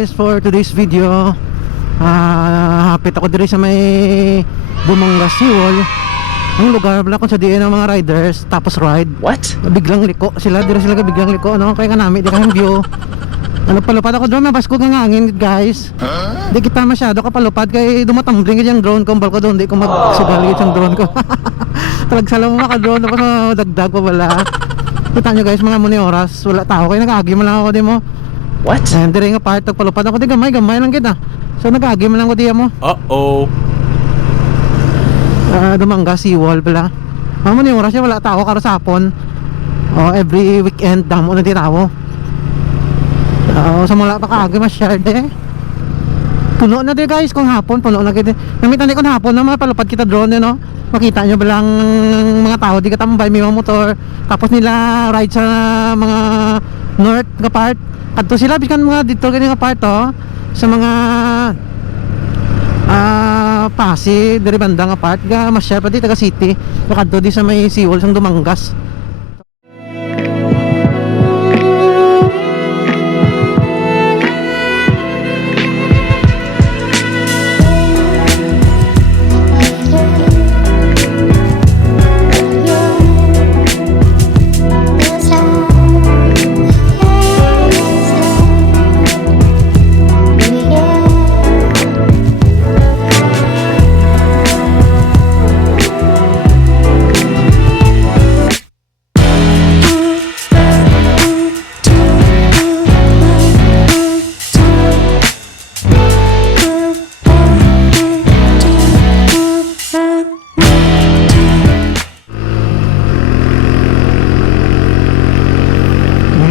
guys, for today's video. Hapit ako diri sa may Bumangas Seawall. Ang lugar wala kung sa diin ng mga riders tapos ride. What? Biglang liko sila, diri sila biglang liko, ano? Kaya nga namin, di kayang view. Ano, palupad ako doon, mabas ko nga ngangin guys. Di kita masyado kapalupad kay dumatambling yung drone ko, bal ko doon, di ko magsugal yung drone ko. Talagsalaw mo ka drone, tapos dagdag pa wala. Kita nyo guys, mga muni oras, wala tao, kaya nag-agi mo lang ako di mo. What? And diri nga part, palupad ako, di gamay lang kita. So nag-agi mo lang ko di mo. Uh-oh. Bumangas Seawall pala. Mga muni oras yan, wala tao, karo sa hapon. Every weekend, damo na di tao. Sa mga pakaagi masyard eh. Puno na di guys kung hapon, puno na kita. Namitan di kung hapon na mga palupad kita drone no. Makita nyo ba lang mga tao di katambay may mga motor. Tapos nila ride sa mga north nga part. Kadto sila biskan mga dito gani nga part sa mga Pasig diri banda nga part ga masyard pa di taga city. Kadto di sa may Seawall sang Dumangas.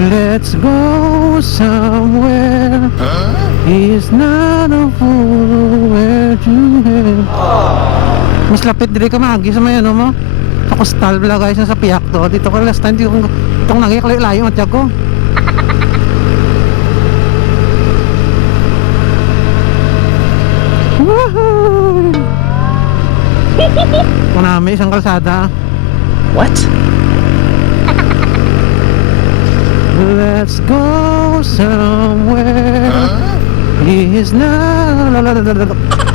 Let's go somewhere. He's not a fool where to head. Mas lapit diri ka magi sa may ano mo. Sa coastal pala guys, sa Piak to. Dito ka last time dito kong nagay layo matyak ko. Woohoo! Kunami isang kalsada. What? Let's go somewhere. He's not.